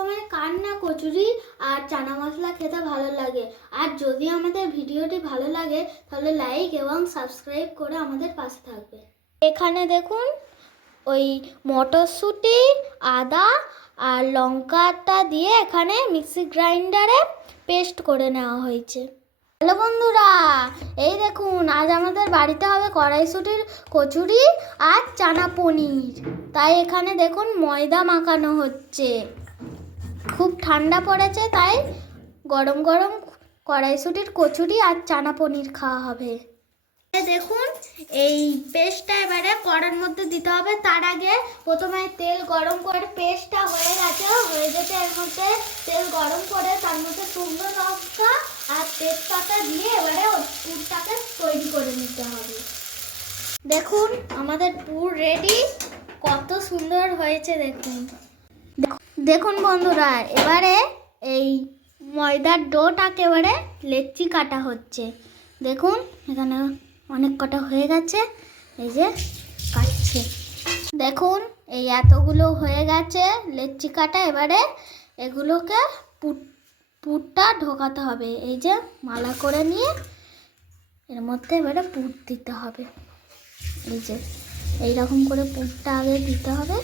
সময় কার না কচুরি আর চানা মশলা খেতে ভালো লাগে। আর যদি আমাদের ভিডিওটি ভালো লাগে তাহলে লাইক এবং সাবস্ক্রাইব করে আমাদের পাশে থাকবে। এখানে দেখুন ওই মটরশুঁটি, আদা আর লঙ্কাটা দিয়ে এখানে মিক্সি গ্রাইন্ডারে পেস্ট করে নেওয়া হয়েছে। হ্যালো বন্ধুরা, এই দেখুন আজ আমাদের বাড়িতে হবে কড়াইশুঁটির কচুরি আর চানা পনির। তাই এখানে দেখুন ময়দা মাখানো হচ্ছে। খুব ঠান্ডা পড়েছে তাই গরম গরম কড়াইশুঁটির কচুরি আর চানা পনির খাওয়া হবে। দেখুন এই পেস্টটা এবারে কড়ার মধ্যে দিতে হবে। তার আগে প্রথমে তেল গরম করে, পেস্টটা হয়ে যেতে এর মধ্যে তেল গরম করে তার মধ্যে শুকনো লঙ্কা আর তেজপাতা দিয়ে এবারে পুরটাকে তৈরি করে নিতে হবে। দেখুন আমাদের পুর রেডি, কত সুন্দর হয়েছে দেখুন। দেখুন বন্ধুরা, এবারে এই ময়দার ডোটাকে এবারে লেচি কাটা হচ্ছে। দেখুন এখানে অনেক কটা হয়ে গেছে, এই যে কাটছে। দেখুন এই এতগুলো হয়ে গেছে লেচি কাটা। এবারে এগুলোকে পুরটা ঢোকাতে হবে। এই যে মালা করে নিয়ে এর মধ্যে এবারে পুর দিতে হবে। এই যে এইরকম করে পুরটা আগে দিতে হবে,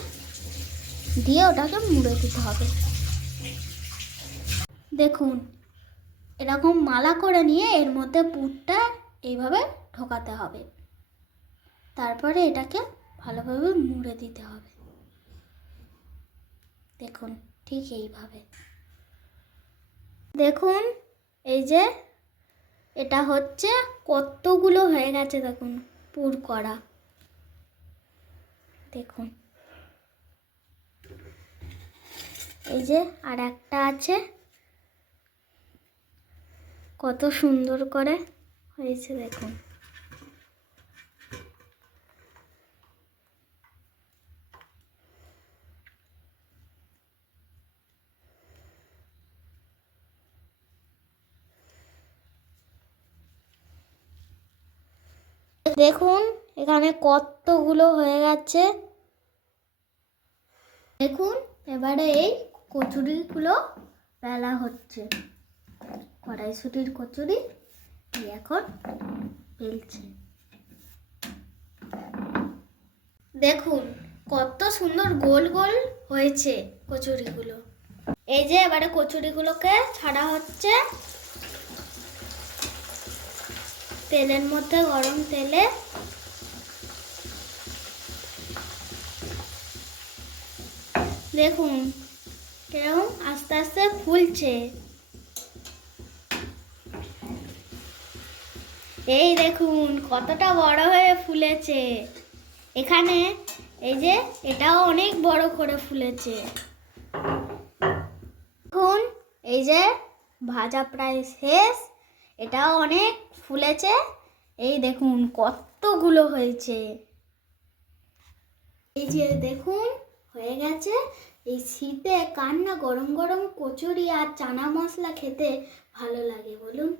দিয়ে ওটাকে মুড়ে দিতে হবে। দেখুন এরকম মালা করে নিয়ে এর মধ্যে পুরটা এইভাবে ঢোকাতে হবে। তারপরে এটাকে ভালোভাবে মুড়ে দিতে হবে। দেখুন ঠিক এইভাবে। দেখুন এই যে এটা হচ্ছে কতগুলো হয়ে গেছে দেখুন পুর করা। দেখুন এই যে আর একটা আছে, কত সুন্দর করে হয়েছে দেখুন। দেখুন এখানে কতগুলো হয়ে গেছে। দেখুন এবারে এই কচুরিগুলো বেলা হচ্ছে। কড়াইশুঁটির কচুরি এখন বেলছে। দেখুন কত সুন্দর গোল গোল হয়েছে কচুরিগুলো। এই যে এবারে কচুরিগুলোকে ছাড়া হচ্ছে তেলের মধ্যে, গরম তেলে। দেখুন এরকম আস্তে আস্তে ফুলছে। এই দেখুন কতটা বড় হয়ে ফুলেছে। এখানে এই যে এটাও অনেক বড় করে ফুলেছে। দেখুন এই যে ভাজা প্রায় শেষ, এটাও অনেক ফুলেছে। এই দেখুন কতগুলো হয়েছে। এই যে দেখুন হয়ে গেছে। এই শীতে কার না গরম গরম কচুরি আর চানা মশলা খেতে ভালো লাগে বলুন।